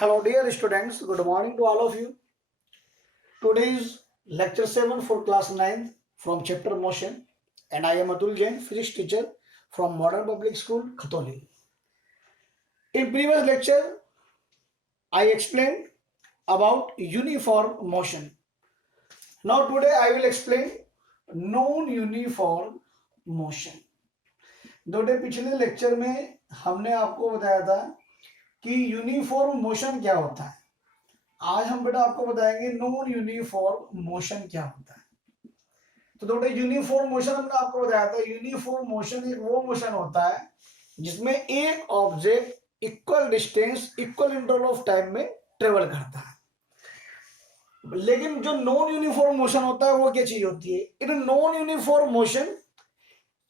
Hello dear students, good morning to all of you. Today is lecture 7 for class 9th from chapter motion and I am Atul Jain, physics teacher from Modern Public School, Khatoli. In previous lecture, I explained about uniform motion. Now today I will explain non-uniform motion. दोटे पिछले lecture में हमने आपको बताया था कि uniform motion क्या होता है। आज हम बेटा आपको बताएंगे नॉन यूनिफॉर्म मोशन क्या होता है। तो बेटा यूनिफॉर्म मोशन हमने आपको बताया था, यूनिफॉर्म मोशन एक वो मोशन होता है जिसमें एक object equal distance equal interval of time में ट्रेवल करता है। लेकिन जो नॉन यूनिफॉर्म मोशन होता है वो क्या चीज होती है? In non uniform motion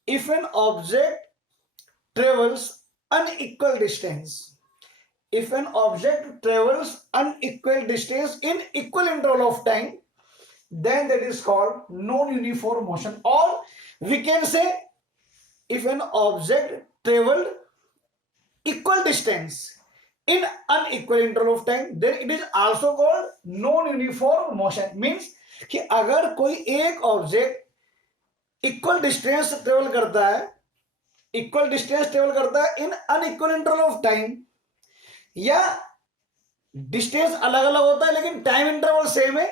if an object travels unequal distance, if an object travels unequal distance in equal interval of time, then that is called non-uniform motion. Or we can say if an object traveled equal distance in unequal interval of time, then it is also called non-uniform motion. Means कि अगर कोई एक object equal distance travel करता है, equal distance travel करता है इन unequal interval of time, या distance अलग अलग होता है लेकिन टाइम इंटरवल सेम है,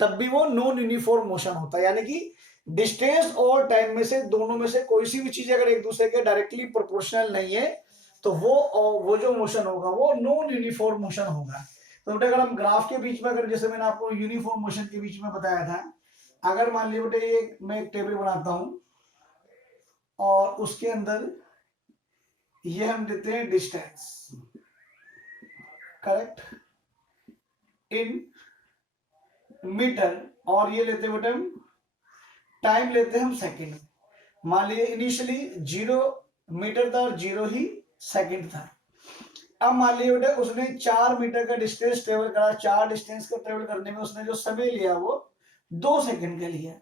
तब भी वो नॉन यूनिफॉर्म मोशन होता है। यानी कि डिस्टेंस और टाइम में से दोनों में से कोई सी भी चीज अगर एक दूसरे के डायरेक्टली प्रोपोर्शनल नहीं है तो वो जो मोशन होगा वो नॉन यूनिफॉर्म मोशन होगा। तो बेटा अगर हम ग्राफ के बीच में, अगर जैसे मैंने आपको यूनिफॉर्म मोशन के बीच में बताया था, अगर मान लीजिए बेटे ये मैं एक टेबल बनाता हूं और उसके अंदर ये हम देते हैं डिस्टेंस, करेक्ट, इन मीटर, और ये लेते बेटे हम टाइम लेते हैं हम सेकंड। मान लीजिए इनिशियली 0 मीटर था और 0 ही सेकंड था। अब मान लीजिए बेटे उसने 4 मीटर का डिस्टेंस ट्रेवल करा, 4 डिस्टेंस को ट्रेवल करने में उसने जो समय लिया वो 2 सेकंड का लिया,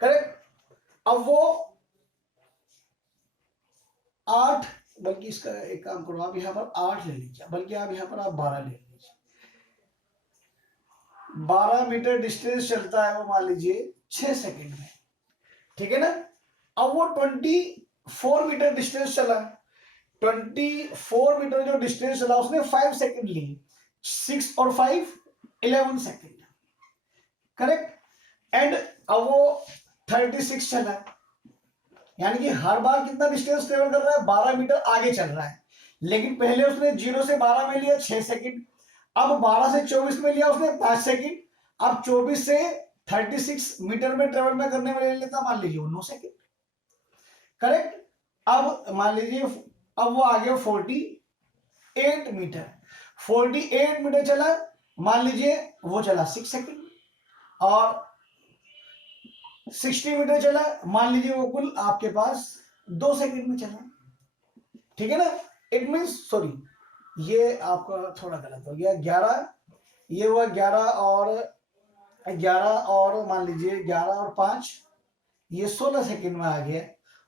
करेक्ट। अब वो 8, बल्कि इसका एक काम करो, आप यहां पर 8 ले लीजिए, बल्कि आप यहां पर आप 12 ले लीजिए। 12 मीटर डिस्टेंस चलता है वो मान लीजिए 6 सेकंड में, ठीक है ना। अब वो 24 मीटर डिस्टेंस चला, 24 मीटर जो डिस्टेंस चला उसने 5 सेकंड लिए, 6 और 5 11 सेकंड, करेक्ट। एंड अब वो 36 चला, यानी कि हर बार कितना डिस्टेंस ट्रेवल कर रहा है? 12 मीटर आगे चल रहा है। लेकिन पहले उसने 0 से 12 में लिया 6 सेकंड, अब 12 से 24 में लिया उसने 5 सेकंड, अब 24 से 36 मीटर में ट्रेवल में करने में ले लेता मान लीजिए 9 सेकंड, करेक्ट। अब मान लीजिए अब वो आ गया 48 मीटर, 48 मीटर चला, मान लीजिए वो चला 6 सेकंड, और 60 मीटर चला, मान लीजिए वो कुल आपके पास 2 सेकंड में चला, ठीक है ना। इट मीन्स सॉरी, ये आपका थोड़ा गलत हो गया, 11, ये हुआ 11 और मान लीजिए 11 और 5 ये 16 सेकंड में आ गया,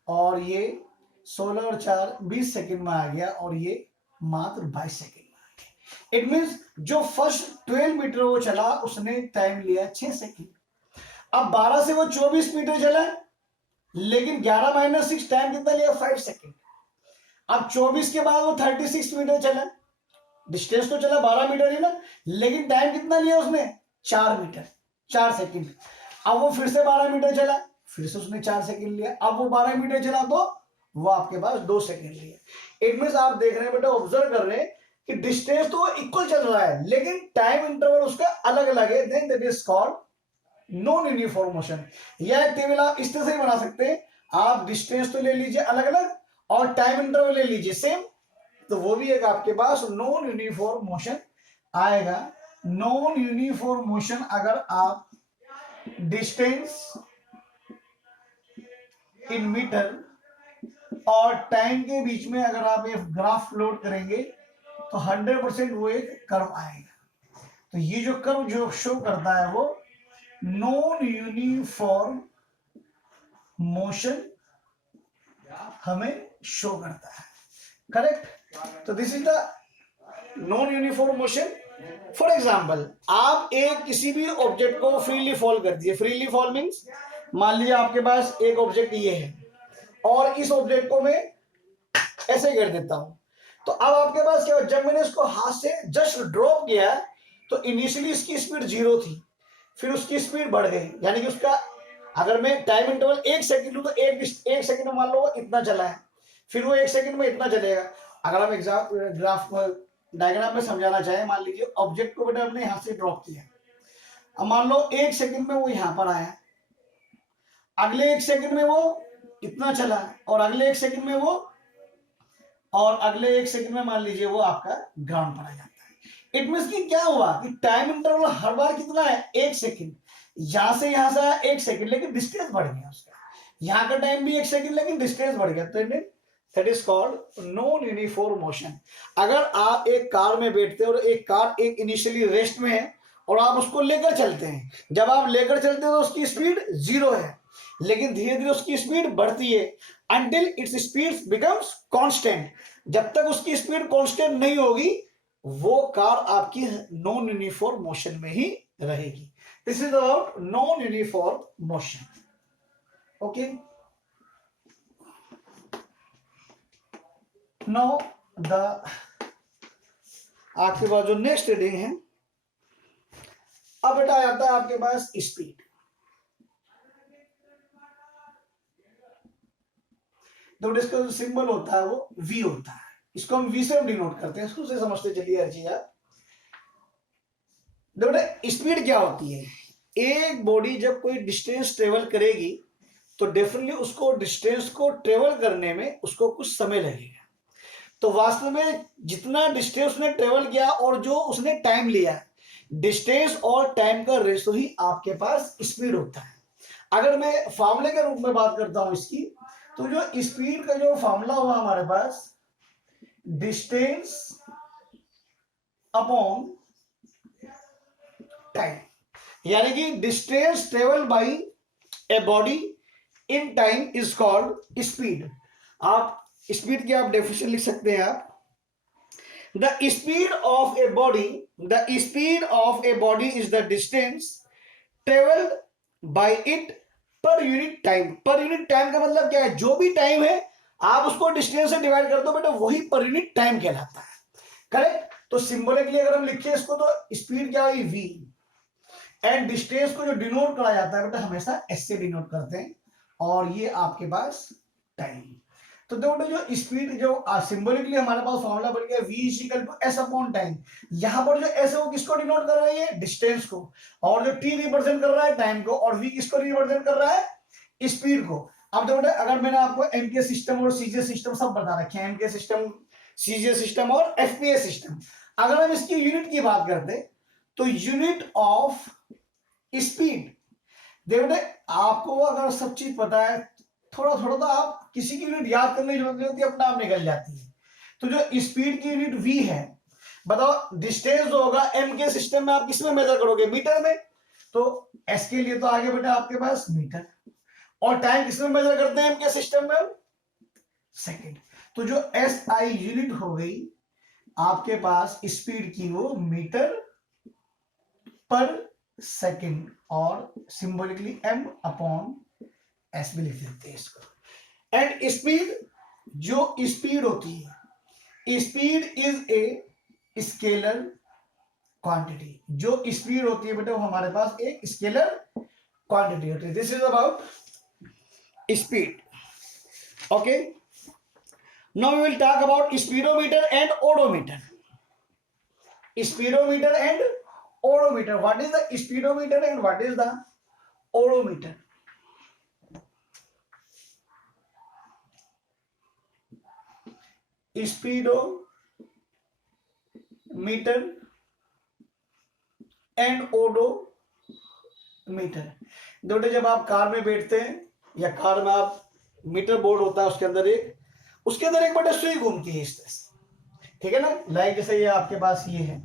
और ये 16 और 4 20 सेकंड में आ गया, और ये मात्र 22 सेकंड में आ गया। इट मीन्स जो फर्स्ट 12 मीटर वो चला उसने टाइम लिया 6 सेकंड। अब 12 से वो 24 मीटर चला, लेकिन 11 माइनस 6 टाइम कितना लिया? 5 सेकंड। अब 24 के बाद वो 36 मीटर चला, डिस्टेंस तो चला 12 मीटर ही ना, लेकिन टाइम कितना लिया उसने? 4 मीटर, 4 सेकंड। अब वो फिर से 12 मीटर चला, फिर से उसने 4 सेकंड लिया, अब वो 12 मीटर चला तो वो आपके पास 2 सेकंड लिया। इट मींस आप देख रहे हैं बेटा, ऑब्जर्व कर रहे हैं कि डिस्टेंस तो इक्वल चल रहा है लेकिन टाइम इंटरवल उसका अलग अलग है, then that is called non uniform motion. यह टेबल आप इस तरह से बना सकते हैं, आप डिस्टेंस तो ले लीजिए अलग अलग और टाइम इंटरवल ले लीजिए सेम, तो वो भी एक आपके पास नॉन यूनिफॉर्म मोशन आएगा। नॉन यूनिफॉर्म मोशन अगर आप डिस्टेंस इन मीटर और टाइम के बीच में अगर आप एक ग्राफ प्लॉट करेंगे तो 100% वो एक कर्व आएगा। तो ये जो कर्व जो शो करता है वो नॉन यूनिफॉर्म मोशन हमें शो करता है, करेक्ट। तो this is the non uniform motion. For example, आप एक किसी भी ऑब्जेक्ट को फ्रीली फॉल कर दिए। फ्रीली फॉल मीन्स मान लीजिए आपके पास एक ऑब्जेक्ट ये है और इस ऑब्जेक्ट को मैं ऐसे कर देता हूं, तो अब आपके पास क्या, जब मैंने इसको हाथ से जस्ट ड्रॉप किया तो इनिशियली इसकी स्पीड 0 थी, फिर उसकी स्पीड बढ़ गई, यानी कि उसका, अगर मैं टाइम इंटरवल 1 सेकंड लूं तो एक सेकंड में मान लो वो इतना चला है, फिर वो 1 सेकंड में इतना चलेगा। अगर हम एग्जाम ग्राफ डायग्राम में समझाना चाहें, मान लीजिए ऑब्जेक्ट को बेटा हमने यहां से ड्रॉप किया, अब मान लो 1 सेकंड में वो यहां पर आया, अगले 1 सेकंड में वो इतना चला, और अगले 1 सेकंड में वो, और अगले 1 सेकंड में मान लीजिए वो आपका ग्राउंड पर आ जाता है। इट मीन कि क्या हुआ कि टाइम इंटरवल हर बार कितना है, 1 सेकंड। यहां से यहां से आया 1 सेकंड, लेकिन डिस्टेंस बढ़ गया उसका, यहाँ का टाइम भी 1 सेकंड लेकिन डिस्टेंस बढ़ गया, तो that is called non uniform motion. अगर आप एक कार में बैठते हैं और एक कार एक इनिशियली रेस्ट में है और आप उसको लेकर चलते हैं, जब आप लेकर चलते हैं तो उसकी स्पीड 0 है, लेकिन धीरे धीरे उसकी स्पीड बढ़ती है until its speed becomes constant. जब तक उसकी स्पीड कांस्टेंट नहीं होगी वो कार आपकी नॉन यूनिफॉर्म मोशन में ही रहेगी। This is about non uniform motion. Okay, now the आपके पास जो नेक्स्ट रीडिंग है, अब बेटा आ जाता है आपके पास स्पीड। तो इसका जो सिंबल होता है वो V होता है, इसको हम V से डिनोट करते हैं, इसको से समझते चलिए हर चीज आप। देखो स्पीड क्या होती है, एक बॉडी जब कोई डिस्टेंस ट्रेवल करेगी तो डेफिनेटली उसको डिस्टेंस को ट्रेवल करने में उसको कुछ समय लगेगा। तो वास्तव में जितना डिस्टेंस उसने ट्रेवल किया और जो उसने टाइम लिया, डिस्टेंस और टाइम का रेशो ही आपके पास स्पीड होता है। अगर मैं फॉर्मूले के रूप में बात करता हूं इसकी, तो जो स्पीड का जो फॉर्मूला हुआ हमारे पास, डिस्टेंस अपॉन टाइम, यानी कि distance travel by a body in time is called speed. आप स्पीड की आप डेफिनेशन लिख सकते हैं आप, the speed of a body, the speed of a body is the distance travelled by it per unit time. Per unit time का मतलब क्या है, जो भी टाइम है आप उसको डिस्टेंस से डिवाइड कर दो बेटा, वही पर यूनिट टाइम कहलाता है। करेक्ट। तो सिंबॉलिकली अगर हम लिखे इसको तो स्पीड क्या हुई v, एंड डिस्टेंस को जो डिनोट करा जाता है बेटा हमेशा s से डिनोट करते हैं, और ये आपके पास टाइम। तो देखो जो स्पीड जो सिंबॉलिकली हमारे पास फॉर्मूला बन गया v equal to s upon time. यहां पर जो s है वो किसको डिनोट कर रहा है, डिस्टेंस को, और जो t रिप्रेजेंट कर रहा है टाइम को, और v किसको रिप्रेजेंट कर रहा है, स्पीड को। अब देखो अगर मैंने आपको एमके सिस्टम और सीजे सिस्टम सब बता रखे हैं, एमके सिस्टम, सीजे सिस्टम और एफपीए सिस्टम, अगर हम इसकी यूनिट की बात करते तो यूनिट ऑफ स्पीड, देखो आपको अगर सब चीज पता है, थोड़ा थोड़ा तो आप किसी की यूनिट याद करने की जरूरत नहीं होती, अपने आप निकल जाती है। तो जो स्पीड की यूनिट v है, बताओ डिस्टेंस जो होगा एम के सिस्टम में आप किस में मेजर करोगे, मीटर में, तो s के लिए तो आगे बेटा आपके पास मीटर, और टाइम किस में मेजर करते हैं एम के सिस्टम में, सेकंड। तो जो एस आई यूनिट हो गई आपके पास स्पीड की, वो मीटर पर सेकंड, और सिंबॉलिकली m अपॉन s भी लिख देते हैं इसको। एंड स्पीड, जो स्पीड होती है, speed is a scalar quantity. जो स्पीड होती है बेटा वो हमारे पास एक स्केलर क्वांटिटी होती है। This is about speed. Okay, now we will talk about speedometer and odometer. Speedometer and odometer. What is the speedometer and what is the odometer? Speedometer and odometer, दोनों जब आप कार में बैठते हैं या car में आप, मीटर बोर्ड होता है उसके अंदर एक बड़ा सुई घूमती है इस तरह से, ठीक है ना, लाइक जैसे ये आपके पास ये है,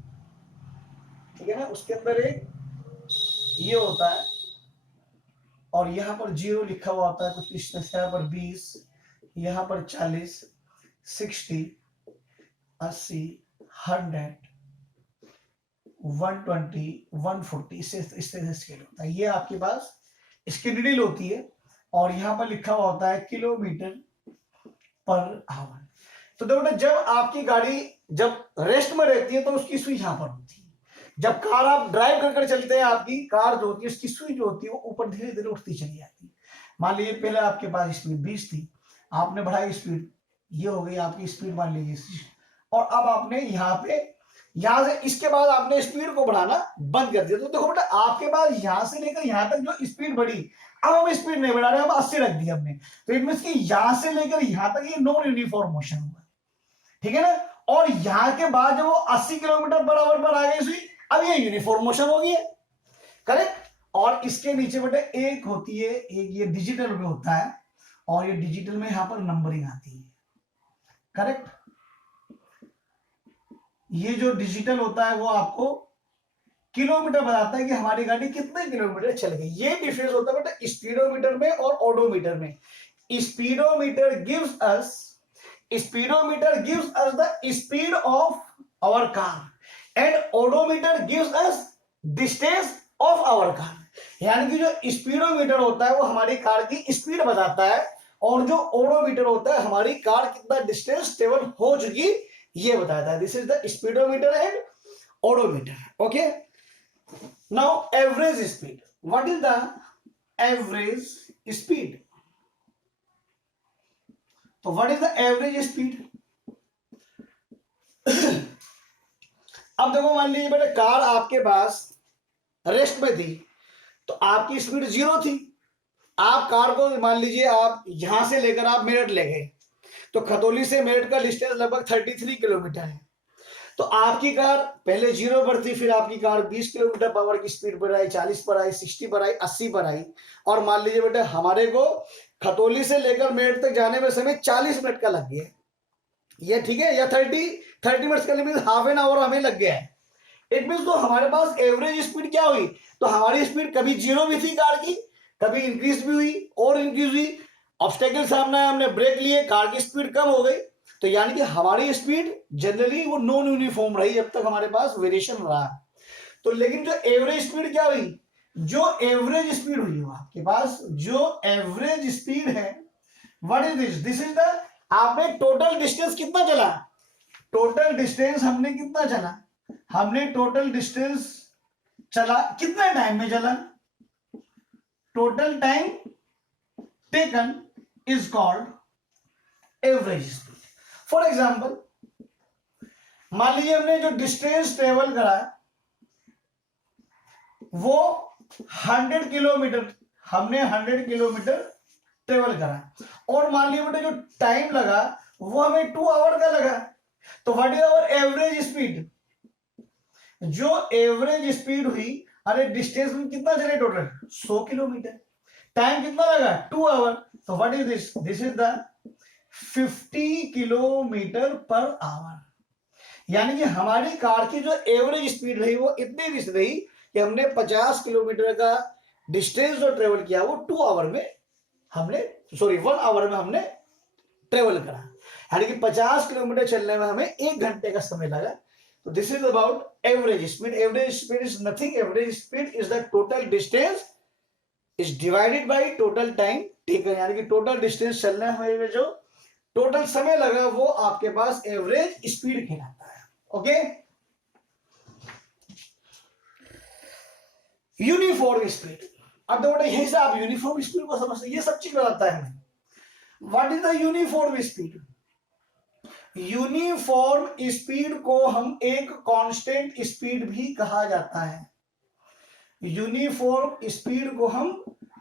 ठीक है ना, उसके अंदर एक ये होता है और यहाँ पर 0 लिखा हुआ होता है, कुछ इस तरह से, यहाँ पर 20, यहाँ पर 40, 60, 80, 100, 120, 140, इस तरह से स्केल होता है। ये आपके पास इसकी नीडल होती है और यहाँ पर लिखा हुआ होता है किलोमीटर पर आवर। तो देखो बेटा, जब आपकी गाड़ी जब रेस्ट में रहती है तो उसकी सुई यहाँ पर होती है। जब कार आप ड्राइव कर चलते हैं, आपकी कार जो होती है उसकी सुई जो होती है वो ऊपर धीरे धीरे उठती चली जाती है। मान लीजिए पहले आपके पास स्पीड 20 थी, आपने बढ़ाई स्पीड, ये हो गई आपकी स्पीड मान लीजिए, और अब आपने यहाँ से इसके बाद आपने स्पीड को बढ़ाना बंद कर दिया। तो देखो बेटा, आपके पास यहाँ से लेकर यहाँ तक जो स्पीड बढ़ी, अब हम स्पीड नहीं बढ़ा रहे, हम 80 रख दी हमने। तो इट मींस कि यहाँ से लेकर यहाँ तक ये नॉन यूनिफॉर्म मोशन हुआ, ठीक है ना। और यहाँ के बाद जब वो 80 किलोमीटर पर आवर पर आ गई सुई, अब ये यूनिफॉर्म मोशन हो गई है, करेक्ट। और इसके नीचे बेटे एक होती है, एक ये डिजिटल में होता है, और ये डिजिटल में यहाँ पर नंबरिंग आती है, करेक्ट। ये जो डिजिटल होता है वो आपको किलोमीटर बताता है कि हमारी गाड़ी कितने किलोमीटर चल गई। ये डिफरेंस होता है बेटा स्पीडोमीटर में और ओडोमीटर में। Speedometer gives us the speed of our car and odometer gives us distance of our car. यानी कि जो स्पीडोमीटर होता है वो हमारी कार की स्पीड बताता है, और जो ओडोमीटर होता है हमारी कार कितना डिस्टेंस ट्रेवल हो चुकी ये बताता है। This is the speedometer and odometer. Okay, now average speed. What is the average speed? तो what is the average speed? अब देखो, मान लीजिए बेटा कार आपके पास रेस्ट में थी तो आपकी स्पीड 0 थी। आप कार को मान लीजिए आप यहां से लेकर आप मेरठ ले गए, तो खतौली से मेरठ का डिस्टेंस लगभग 33 किलोमीटर है। तो आपकी कार पहले 0 पर थी, फिर आपकी कार 20 किलोमीटर पर आवर की स्पीड पर आई, 40 पर आई, 60 पर आई, 80 पर आई। और मान लीजिए बेटा हमारे को खतौली से लेकर मेरठ तक जाने में समय 40 मिनट का लग गया, ये ठीक है, या 30 मिनट्स का लिमिट हाफ एन आवर हमें लग गया है। इट मीन्स तो हमारे पास एवरेज स्पीड क्या हुई? तो हमारी स्पीड कभी 0 भी थी कार की, कभी इंक्रीज भी हुई और इंक्रीज हुई। ऑब्स्टेकल सामने आया, हमने ब्रेक लिए, कार की स्पीड कम हो गई। तो यानी कि हमारी स्पीड जनरली वो नॉन यूनिफॉर्म रही जब तक हमारे पास वेरिएशन रहा। तो लेकिन जो एवरेज स्पीड क्या हुई? जो एवरेज स्पीड हुई वो आपके पास जो एवरेज स्पीड है, what is this? This is the, आपने टोटल डिस्टेंस कितना चला? टोटल डिस्टेंस हमने कितना चला? हमने टोटल डिस्टेंस चला कितने टाइम में चला? Total time taken is called average speed. For example, मान लीजिए हमने जो डिस्टेंस ट्रेवल करा वो 100 किलोमीटर, हमने 100 किलोमीटर ट्रेवल करा, और मान लीजिए बेटा जो टाइम लगा वो हमें 2 आवर का लगा। तो what is our average speed? जो एवरेज स्पीड हुई, अरे डिस्टेंस में कितना चले टोटल? 100 किलोमीटर, टाइम कितना लगा? 2 आवर। तो what is this? This is the 50 kilometre per our. यानी कि हमारी कार की जो एवरेज स्पीड रही वो इतनी रही कि हमने 50 किलोमीटर का डिस्टेंस जो ट्रेवल किया वो 1 आवर में हमने ट्रेवल करा। यानी कि 50 किलोमीटर चलने में हमें 1 घंटे का समय लगा। तो this is about average speed. Average speed is nothing, average speed is the total distance is divided by total time taken. यानी कि टोटल डिस्टेंस चलने में जो टोटल समय लगा वो आपके पास एवरेज स्पीड कहलाता है। Okay, uniform speed. अब देखो यहीं से आप यूनिफॉर्म स्पीड को समझते, ये सब चीज बताता है हमें। What is the uniform speed? Uniform speed को हम एक कांस्टेंट स्पीड भी कहा जाता है। यूनिफॉर्म स्पीड को हम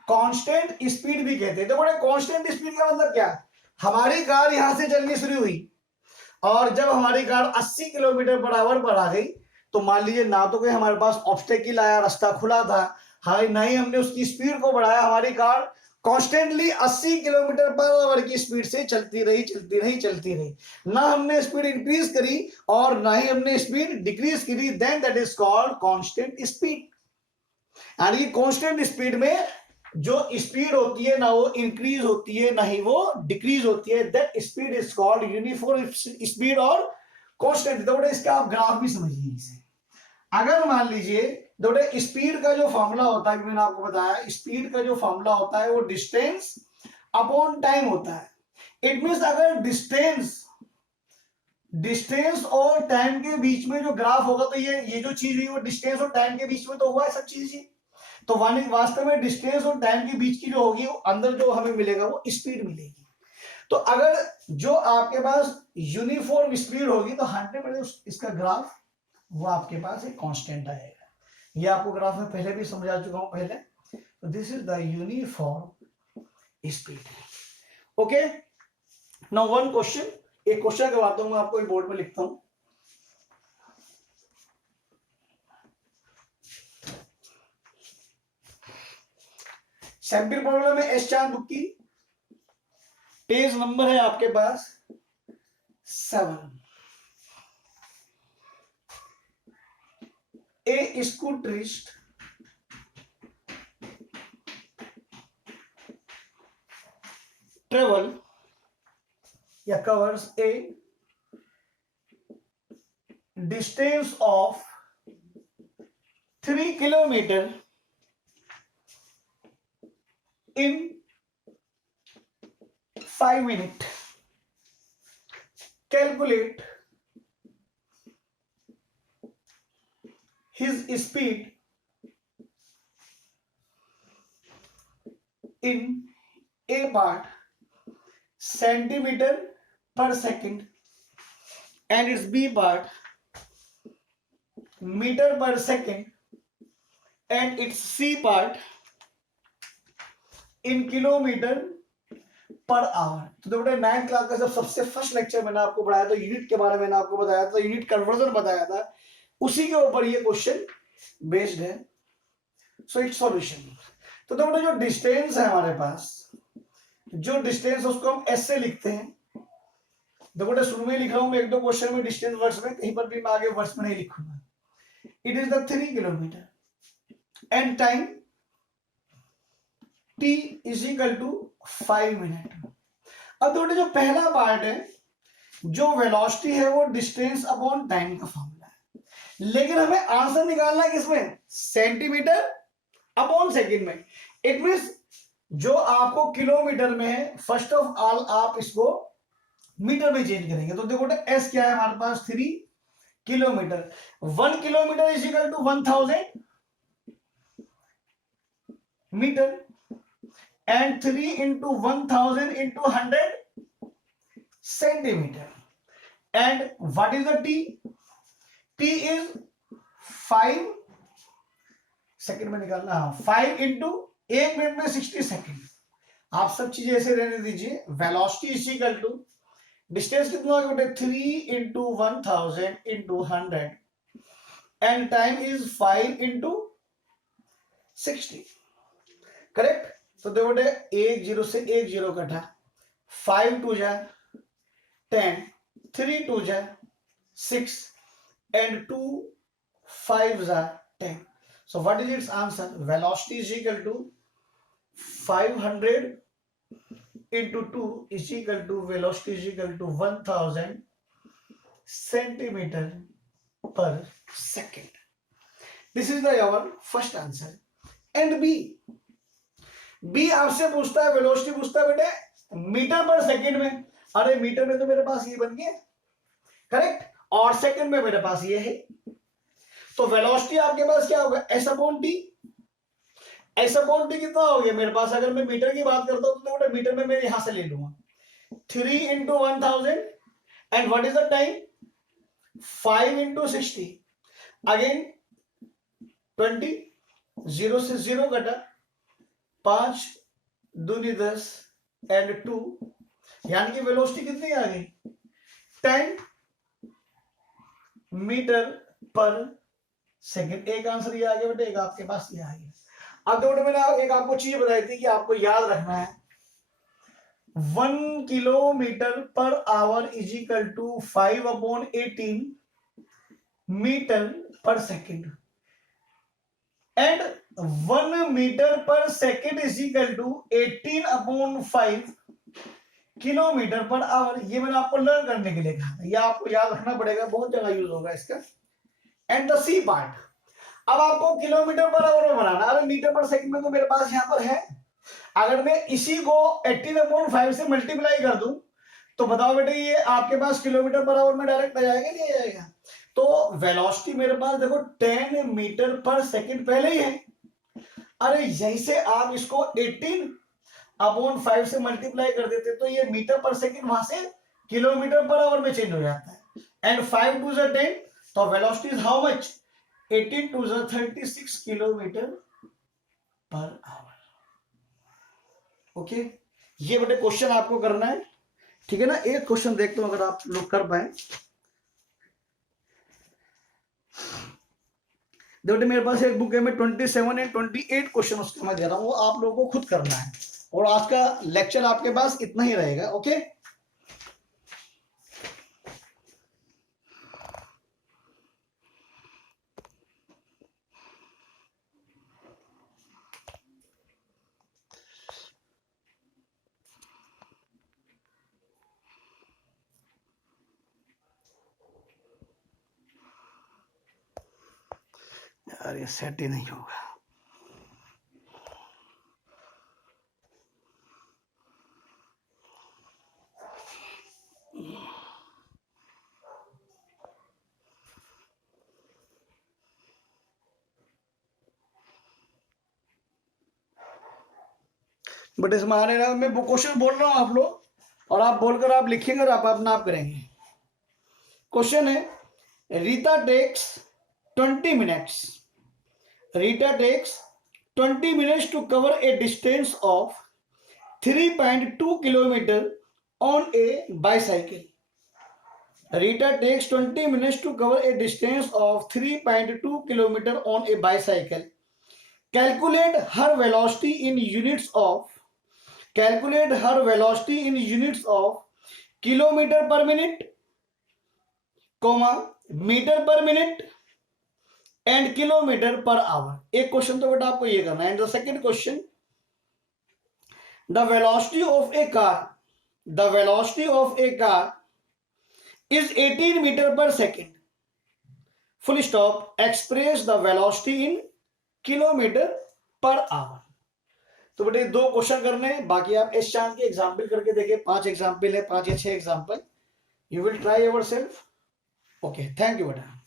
कांस्टेंट स्पीड भी कहते हैं। तो बड़े कांस्टेंट स्पीड का मतलब क्या? हमारी कार यहां से चलनी शुरू हुई और जब हमारी कार 80 किलोमीटर पर आवर पर आ गई, तो मान लीजिए ना तो कोई हमारे पास ऑब्स्टेकल आया, रास्ता खुला था, हाई ना ही हमने उसकी स्पीड को बढ़ाया, हमारी car constantly 80 kilometre per our की स्पीड से चलती रही। ना हमने स्पीड इंक्रीज करी और ना ही हमने स्पीड डिक्रीज करी, then that is called constant speed. यानी कांस्टेंट स्पीड में जो स्पीड होती है ना वो इंक्रीज होती है ना ही वो डिक्रीज होती है, that speed is called uniform speed और कांस्टेंट, तो बेटा इसका आप ग्राफ भी समझिए इसे। अगर मान लीजिए बेटा स्पीड का जो फॉर्मूला होता है, मैंने आपको बताया स्पीड का जो फॉर्मूला होता है वो डिस्टेंस अपॉन टाइम होता है। इट मींस अगर डिस्टेंस और टाइम के बीच में जो ग्राफ होगा तो ये जो चीज है वो डिस्टेंस और टाइम के बीच में तो हुआ है सब चीज। तो वास्तव में डिस्टेंस और टाइम के बीच की जो होगी अंदर जो हमें मिलेगा वो स्पीड मिलेगी। तो अगर जो आपके पास यूनिफॉर्म स्पीड होगी तो 100% इसका ग्राफ वो आपके पास एक कांस्टेंट आएगा। ये आपको ग्राफ में पहले भी समझा चुका हूं पहले। तो this is the uniform speed. Okay, now one question, एक क्वेश्चन करवाता हूं मैं आपको, एक बोर्ड पे लिखता हूं। सैंपल प्रॉब्लम है एस चांद बुक की, पेज नंबर है आपके पास 7। A scooterist travel या covers a distance of 3 kilometer in 5 minutes. Calculate his speed in A part centimeter per second and its B part meter per second and its C part in kilometer पर hour. तो बेटा 9th class का जब सबसे first lecture मैंने आपको पढ़ाया तो यूनिट के बारे में मैंने आपको बताया था, यूनिट कन्वर्जन बताया था, उसी के ऊपर ये क्वेश्चन बेस्ड है। So it's solution. तो बेटा जो डिस्टेंस है हमारे पास, जो डिस्टेंस उसको हम एस से लिखते हैं। देखो बेटा शुरू में लिख रहा हूं मैं, एक दो क्वेश्चन में डिस्टेंस वर्ड्स में, कहीं पर भी मैं आगे वर्ड्स में नहीं लिखूंगा। It is the 3 kilometre and time t is equal to 5 minute. अब बेटा जो पहला पार्ट है, जो वेलोसिटी है वो डिस्टेंस अपॉन टाइम का फॉर्मूला है, लेकिन हमें आंसर निकालना है किसमें, सेंटीमीटर अपॉन सेकंड में। इट मींस जो आपको किलोमीटर में है, फर्स्ट ऑफ ऑल आप इसको मीटर में चेंज करेंगे। तो देखो एस क्या है हमारे पास, 3 kilometre. 1 kilometre is equal to 1000 metre and 3 into 1000 into 100 centimeter. And what is the t? t is 5 second में निकालना, 5 into 1 मिनट में 60 सेकंड। आप सब चीजें ऐसे रहने दीजिए। Velocity is equal to distance कितना होगा, 3 into 1000 into 100 and time is 5 into 60। Correct. तो देखो 1 0 से 1 0 कटा, 5 2 जा 10, 3 2 जा 6 and 2 5 जा 10। So what is its answer? Velocity is equal to 500 into 2 is equal to velocity is equal to 1000 centimeter per second. This is the our first answer. And B आपसे पूछता है, वेलोसिटी पूछता है बेटे मीटर पर सेकंड में। अरे metre में तो मेरे पास ये बन गया, करेक्ट, और सेकंड में मेरे पास ये है। तो वेलोसिटी आपके पास क्या होगा, S upon T. S upon T कितना हो गया मेरे पास, अगर मैं मीटर की बात करता हूं तो बेटा मीटर में मैं यहां से ले लूंगा 3 into 1000 and what is the time, 5 into 60, again 20, 0 से 0 कटा, 5 दूनी 10 एंड 2, यानी कि वेलोसिटी कितनी आ गई, 10 मीटर पर सेकंड। एक आंसर ये आ गया बेटे, एक आपके पास ये आ गया। अब देखो मैंने एक आपको चीज बताई थी कि आपको याद रखना है, 1 kilometre per hour is equal to 5/18 metre per second and 1 metre per second is equal to 18/5 kilometre per hour, ये मैंने आपको लर्न करने के लिए कहा था, ये आपको याद रखना पड़ेगा, बहुत जगह यूज होगा इसका। एंड द सी पार्ट, अब आपको किलोमीटर पर आवर में बनाना, अरे मीटर पर सेकंड में तो मेरे पास यहाँ पर है, अगर मैं इसी को 18/5 से मल्टीप्लाई कर दूं तो बताओ बेटे ये आपके पास किलोमीटर पर आवर में डायरेक्ट आ जाएगा, नहीं आ जाएगा? तो वेलोसिटी मेरे पास देखो 10 मीटर पर सेकंड पहले ही है, अरे यहीं से आप इसको 18/5 से मल्टीप्लाई कर देते तो ये मीटर पर सेकंड वहां से किलोमीटर पर आवर में चेंज हो जाता है। एंड 5 2 10, तो velocity is how much? 18 2 36 kilometre per our. Okay, ये बेटे क्वेश्चन आपको करना है, ठीक है ना? एक क्वेश्चन देखते हो अगर आप लोग कर पाए। देखो मेरे पास एक बुक है, मैं 27 एंड 28 क्वेश्चन उसके मैं दे रहा हूं, वो आप लोगों को खुद करना है, और आज का लेक्चर आपके पास इतना ही रहेगा। ओके, यार ये सेट ही नहीं होगा। बट इसमें आने ना, मैं क्वेश्चन बोल रहा हूं आप लोग, और आप बोलकर आप लिखेंगे और आप अपना आप करेंगे। क्वेश्चन है, Rita takes 20 minutes, Rita takes 20 minutes to cover a distance of 3.2 kilometer on a bicycle. Rita takes 20 minutes to cover a distance of 3.2 kilometer on a bicycle. Calculate her velocity in units of, calculate her velocity in units of kilometer per minute, comma meter per minute and kilometre per hour. एक question तो बेटा आपको ये करना है। And the second question, the velocity of a car, the velocity of a car is 18 metre per second, full stop, express the velocity in kilometre per hour. तो बेटे 2 question करने हैं, बाकी आप इस चांद के एग्जाम्पल करके देखें, 5 एग्जाम्पल है, 5 या 6 example, you will try your self. Okay, thank you बेटा।